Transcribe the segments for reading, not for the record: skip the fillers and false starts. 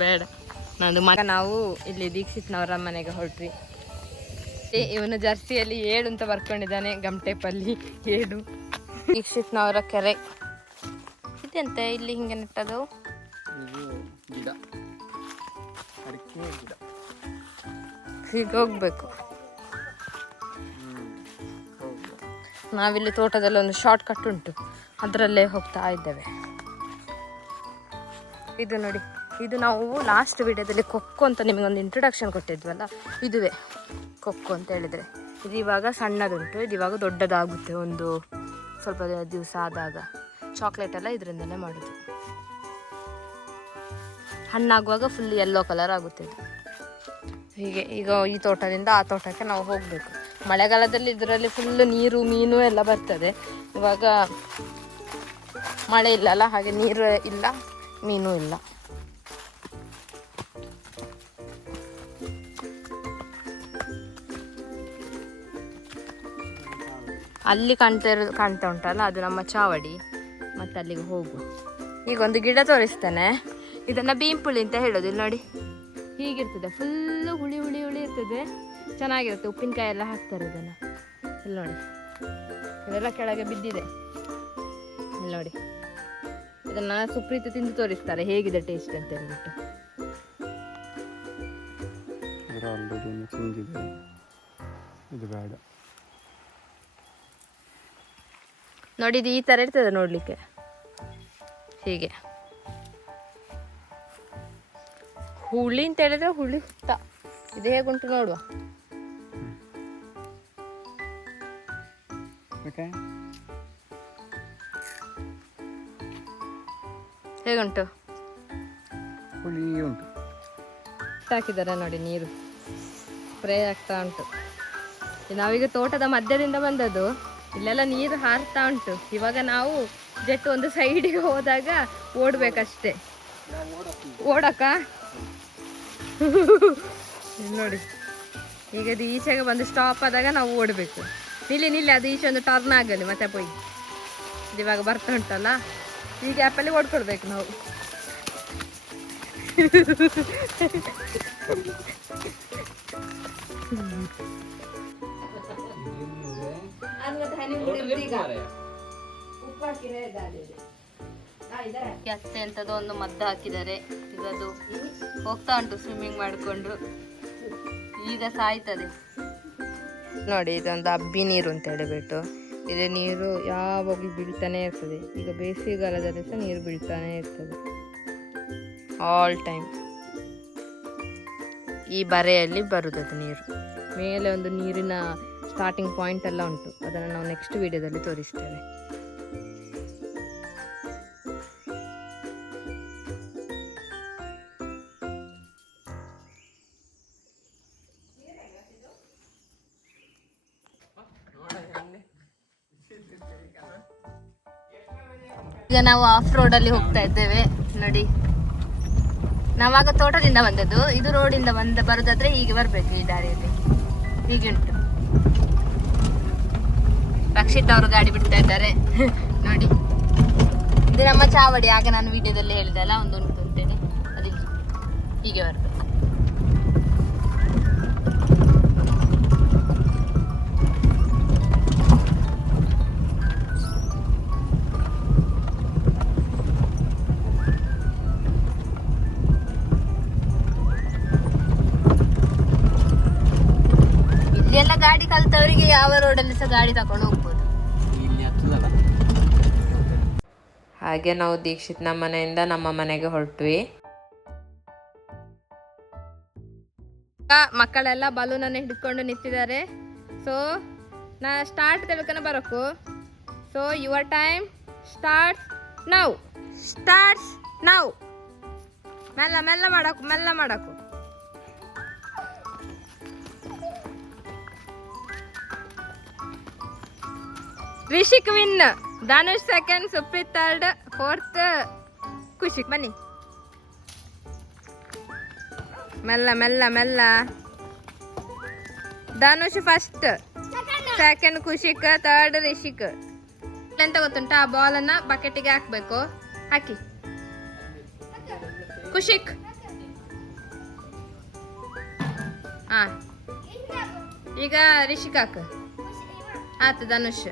ಬೇಡ ನಂದು ನಾವು ಇಲ್ಲಿ ದೀಕ್ಷಿತ್ನವರ ಮನೆಗೆ ಹೊರಟ್ವಿ. ಇವನು ಜರ್ಸಿಯಲ್ಲಿ 7 ಅಂತ ಬರ್ಕೊಂಡಿದ್ದಾನೆ, ಗಮ್ಟೇಪಲ್ಲಿ 7. ದೀಕ್ಷಿತ್ನವರ ಕೆರೆ ಇದೆಂತೆ ಇಲ್ಲಿ ಹಿಂಗೆ ನೆಟ್ಟದು ಹೀಗೆ ಹೋಗ್ಬೇಕು. ನಾವಿಲ್ಲಿ ತೋಟದಲ್ಲಿ ಒಂದು ಶಾರ್ಟ್ ಕಟ್ ಉಂಟು, ಅದರಲ್ಲೇ ಹೋಗ್ತಾ ಇದ್ದೇವೆ. ಇದು ನೋಡಿ, ಇದು ನಾವು ಲಾಸ್ಟ್ ವಿಡಿಯೋದಲ್ಲಿ ಕೊಕ್ಕೋ ಅಂತ ನಿಮಗೊಂದು ಇಂಟ್ರೊಡಕ್ಷನ್ ಕೊಟ್ಟಿದ್ವಲ್ಲ, ಇದುವೇ ಕೊಕ್ಕೋ ಅಂತ ಹೇಳಿದರೆ. ಇದು ಇವಾಗ ಸಣ್ಣದುಂಟು, ಇದು ಇವಾಗ ದೊಡ್ಡದಾಗುತ್ತೆ ಒಂದು ಸ್ವಲ್ಪ ದಿವಸ ಆದಾಗ. ಚಾಕ್ಲೇಟ್ ಎಲ್ಲ ಇದರಿಂದಲೇ ಮಾಡೋದು. ಹಣ್ಣಾಗುವಾಗ ಫುಲ್ ಯೆಲ್ಲೋ ಕಲರ್ ಆಗುತ್ತೆ ಇದು. ಹೀಗೆ ಈಗ ಈ ತೋಟದಿಂದ ಆ ತೋಟಕ್ಕೆ ನಾವು ಹೋಗಬೇಕು. ಮಳೆಗಾಲದಲ್ಲಿ ಇದರಲ್ಲಿ ಫುಲ್ ನೀರು ಮೀನು ಎಲ್ಲ ಬರ್ತದೆ. ಇವಾಗ ಮಳೆ ಇಲ್ಲಲ್ಲ, ಹಾಗೆ ನೀರು ಇಲ್ಲ, ಮೀನು ಇಲ್ಲ. ಅಲ್ಲಿ ಕಾಣ್ತಾ ಉಂಟಲ್ಲ, ಅದು ನಮ್ಮ ಚಾವಡಿ. ಮತ್ತೆ ಅಲ್ಲಿಗೆ ಹೋಗು. ಈಗ ಒಂದು ಗಿಡ ತೋರಿಸ್ತೇನೆ. ಇದನ್ನು ಬೀಂಪುಳಿ ಅಂತ ಹೇಳೋದು. ಇಲ್ಲಿ ನೋಡಿ, ಹೀಗಿರ್ತದೆ, ಫುಲ್ಲು ಹುಳಿ ಹುಳಿ ಹುಳಿ ಇರ್ತದೆ, ಚೆನ್ನಾಗಿರುತ್ತೆ. ಉಪ್ಪಿನಕಾಯಿ ಎಲ್ಲ ಹಾಕ್ತಾರೆ ಇದನ್ನು. ಇಲ್ಲಿ ನೋಡಿ, ಇದೆಲ್ಲ ಕೆಳಗೆ ಬಿದ್ದಿದೆ. ಇಲ್ಲಿ ನೋಡಿ, ಇದನ್ನು ಸುಪ್ರೀತಿ ತಿಂದು ತೋರಿಸ್ತಾರೆ ಹೇಗಿದೆ ಟೇಸ್ಟ್ ಅಂತ ಹೇಳ್ಬಿಟ್ಟು. ನೋಡಿ, ಇದು ಈ ಥರ ಇರ್ತದೆ ನೋಡಲಿಕ್ಕೆ. ಹೀಗೆ ಹುಳಿ ಅಂತ ಹೇಳಿದ್ರೆ ಹುಳಿ ಹುತ್ತ. ಇದು ಹೇಗುಂಟು ನೋಡುವ. ಹೇಗುಂಟು? ಹುಳಿ ಉಂಟು. ಹಾಕಿದ್ದಾರೆ ನೋಡಿ, ನೀರು ಸ್ಪ್ರೇ ಆಗ್ತಾ ಉಂಟು. ನಾವೀಗ ತೋಟದ ಮಧ್ಯದಿಂದ ಬಂದದ್ದು. ಇಲ್ಲೆಲ್ಲ ನೀರು ಹಾರ್ತಾ ಉಂಟು. ಇವಾಗ ನಾವು ಜೆಟ್ ಒಂದು ಸೈಡಿಗೆ ಹೋದಾಗ ಓಡ್ಬೇಕಷ್ಟೇ. ಓಡಕ್ಕ ನೋಡಿ, ಈಗ ಅದು ಈಚೆಗೆ ಬಂದು ಸ್ಟಾಪ್ ಆದಾಗ ನಾವು ಓಡಬೇಕು. ನಿಲ್ಲಿ ಅದು ಈಚೆ ಒಂದು ಟರ್ನ್ ಆಗಲಿ ಮತ್ತೆ ಪೋಯ್. ಇದು ಇವಾಗ ಬರ್ತಾ ಉಂಟಲ್ಲ, ಈ ಗ್ಯಾಪಲ್ಲಿ ಓಡ್ಕೊಡ್ಬೇಕು ನಾವು. ಅತ್ತೆ ಅಂತದ್ದು ಒಂದು ಮದ್ದು ಹಾಕಿದ್ದಾರೆ. ಇದದು ಹೋಗ್ತಾ ಉಂಟು ಸ್ವಿಮ್ಮಿಂಗ್ ಮಾಡಿಕೊಂಡು, ಈಗ ಸಾಯ್ತದೆ ನೋಡಿ. ಇದೊಂದು ಅಬ್ಬಿ ನೀರು ಅಂತ ಹೇಳಿಬಿಟ್ಟು, ಇದೇ ನೀರು ಯಾವಾಗಲೂ ಬೀಳ್ತಾನೆ ಇರ್ತದೆ. ಈಗ ಬೇಸಿಗೆಗಾಲದಲ್ಲಿ ಸಹ ನೀರು ಬೀಳ್ತಾನೆ ಇರ್ತದೆ ಆಲ್ ಟೈಮ್. ಈ ಬರೆಯಲ್ಲಿ ಬರುತ್ತದೆ ನೀರು. ಮೇಲೆ ಒಂದು ನೀರಿನ ಸ್ಟಾರ್ಟಿಂಗ್ ಪಾಯಿಂಟ್ ಎಲ್ಲ ಉಂಟು, ಅದನ್ನು ನಾವು ನೆಕ್ಸ್ಟ್ ವಿಡಿಯೋದಲ್ಲಿ ತೋರಿಸ್ತೇವೆ. ಈಗ ನಾವು ಆಫ್ ರೋಡಲ್ಲಿ ಹೋಗ್ತಾ ಇದ್ದೇವೆ ನೋಡಿ. ನಾವಾಗ ತೋಟದಿಂದ ಬಂದದ್ದು, ಇದು ರೋಡಿಂದ ಬರೋದಾದ್ರೆ ಹೀಗೆ ಬರ್ಬೇಕು. ಈ ದಾರಿಯಲ್ಲಿ ಹೀಗೆ ಉಂಟು. ರಕ್ಷಿತ್ ಅವರು ಗಾಡಿ ಬಿಡ್ತಾ ಇದ್ದಾರೆ ನೋಡಿ. ಇದು ನಮ್ಮ ಚಾವಡಿ. ಆಗ ನಾನು ವಿಡಿಯೋದಲ್ಲಿ ಹೇಳಿದೆ ಅಲ್ಲ, ಒಂದು ಉಂಟು ಅಂತೇಳಿ, ಅದು ಹೀಗೆ ಬರ್ಬೇಕು. ಎಲ್ಲ ಗಾಡಿ ಕಲ್ತವರಿಗೆ ಯಾವ ರೋಡಲ್ಲಿ ಸಹ ಗಾಡಿ ತಕೊಂಡು ಹೋಗ್ಬೋದು. ಹಾಗೆ ನಾವು ದೀಕ್ಷಿತ್ನ ಮನೆಯಿಂದ ನಮ್ಮ ಮನೆಗೆ ಹೊರಟ್ವಿ. ಮಕ್ಕಳೆಲ್ಲ ಬಲೂನನ್ನು ಹಿಡ್ಕೊಂಡು ನಿಂತಿದ್ದಾರೆ. ಸೊ ನಾ ಸ್ಟಾರ್ಟ್ ತಿಳ್ಕೊಂಡು ಬರಕು. So your time starts now. ಮೆಲ್ಲ ಮೆಲ್ಲ ಮಾಡಕು. Rishik win, Dhanush second, Supreeth third, fourth Kushik. ಬನ್ನಿ ಮೆಲ್ಲ. Dhanush first, second Kushik, third Rishik. ಎಂತ ಗೊತ್ತುಂಟ, ಆ ಬಾಲ್ ಅನ್ನ ಬಕೆಟ್ಗೆ ಹಾಕ್ಬೇಕು. ಹಾಕಿ ಕುಶಿಕ್. ಹಾ ಈಗ ರಿಷಿಕಾಕ್ ಆತು ಧನುಷ್.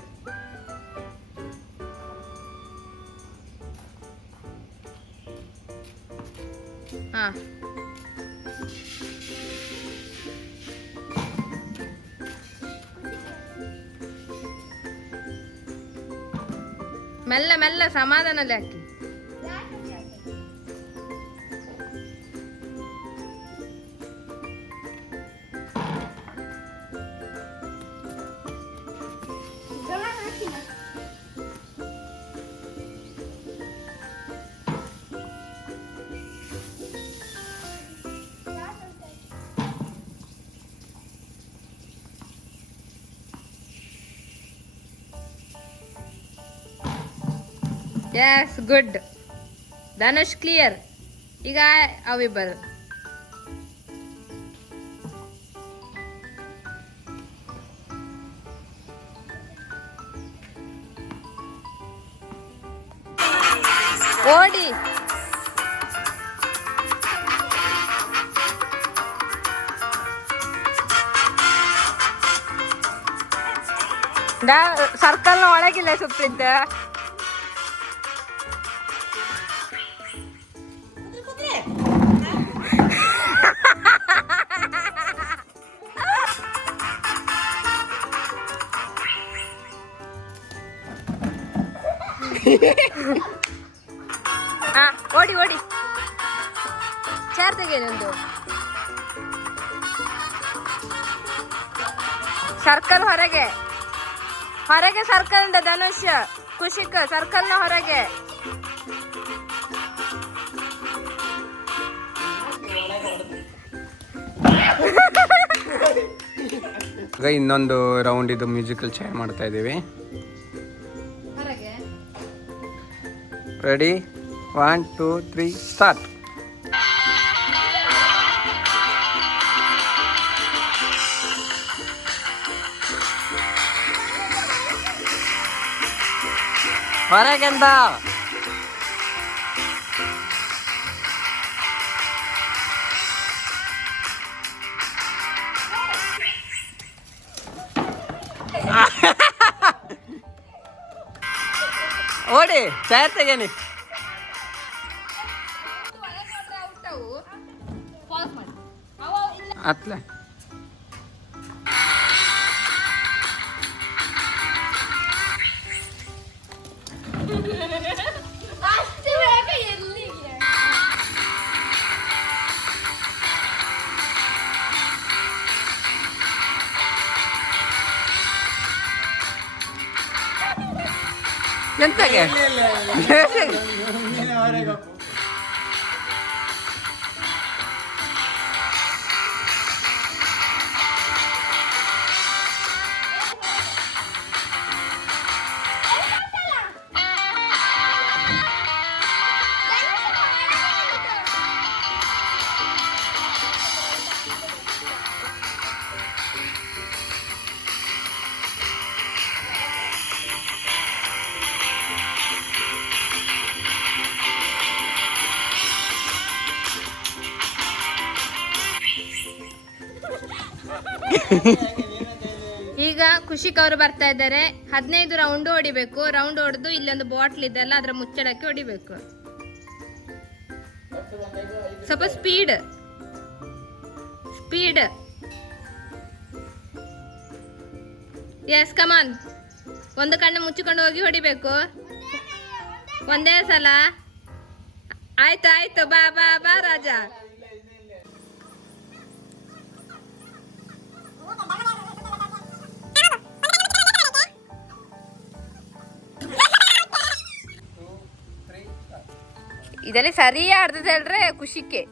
ಹಾ ಮೆಲ್ಲ ಮೆಲ್ಲ ಸಮಾಧಾನಲ್ಲಿ ಹಾಕಿ. Yes, good. ಧನುಷ್ ಕ್ಲಿಯರ್. ಈಗ ಅವಿಬ್ಬರು ಓಡಿ. ಸರ್ಕಲ್ನ ಒಳಗಿಲ್ಲ ಸುಪ್ರೀತ್. ಓಡಿ ಓಡಿ ಚೇರ್ ತೆಗೆಯೊಂದು. ಸರ್ಕಲ್ ಹೊರಗೆ ಹೊರಗೆ ಸರ್ಕಲ್ ಇಂದ ಧನುಷ್ ಕುಶಿಕ್ ಸರ್ಕಲ್ನ ಹೊರಗೆ. ಈಗ ಇನ್ನೊಂದು ರೌಂಡ್ ಇದು ಮ್ಯೂಸಿಕಲ್ ಚೇರ್ ಮಾಡ್ತಾ ಇದ್ದೀವಿ. Ready 1 2 3 start. ಹೊರಗೆಂದ ಓಡಿ ಚೇರ್ ತೆಗೇನಿ. ಅತ್ಲೆ ಎಂತಾಗೆ ಈಗ ಖುಷಿಕ್ ಅವರು ಬರ್ತಾ ಇದ್ದಾರೆ. 15 ರೌಂಡ್ ಹೊಡಿಬೇಕು. ರೌಂಡ್ ಹೊಡೆದು ಇಲ್ಲೊಂದು ಬಾಟ್ಲ್ ಇದೆಲ್ಲ ಅದರ ಮುಚ್ಚಳಕ್ಕೆ ಹೊಡಿಬೇಕು. ಸ್ವಲ್ಪ ಸ್ಪೀಡ್ ಸ್ಪೀಡ್. Yes come on. ಒಂದು ಕಣ್ಣು ಮುಚ್ಚಿಕೊಂಡು ಹೋಗಿ ಹೊಡಿಬೇಕು. ಒಂದೇ ಸಲ. ಆಯ್ತು ಆಯ್ತು ಬಾ ಬಾ ಬಾ ರಾಜ. ಇದರಲ್ಲಿ ಸರಿ ಆಡ್ತದೆ ಹೇಳ್ರೆ ಖುಷಿಕ್ಕೆ.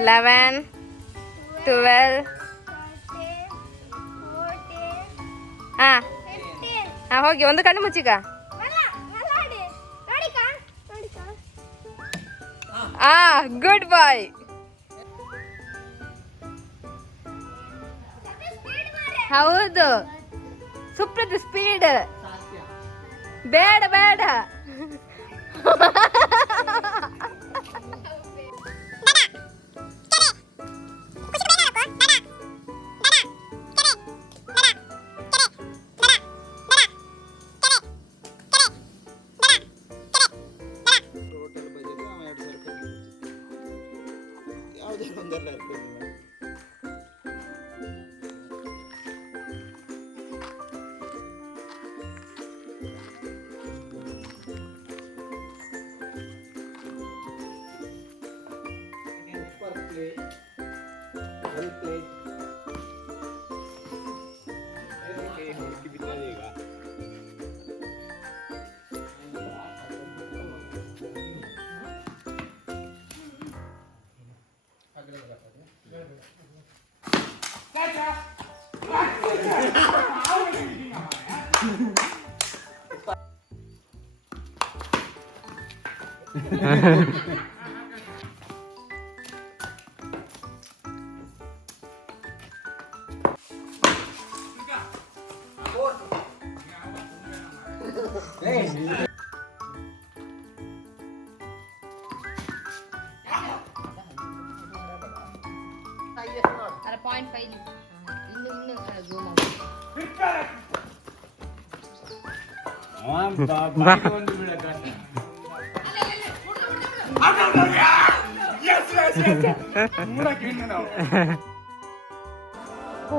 Eleven, 12. ಹೋಗಿ ಒಂದು ಕಣ್ಣು ಮುಚ್ಚಿಕ. ಗುಡ್ ಬಾಯ್. ಹೌದು ಸುಪ್ರೀತ್ ಸ್ಪೀಡ್ ಬೇಡ ಬೇಡ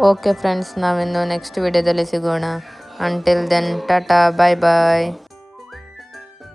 ಓಕೆ ಫ್ರೆಂಡ್ಸ್, ನಾವಿನ್ನು ನೆಕ್ಸ್ಟ್ ವಿಡಿಯೋದಲ್ಲಿ ಸಿಗೋಣ. ಅಂಟಿಲ್ ದೆನ್ ಟಾಟಾ, ಬಾಯ್ ಬಾಯ್.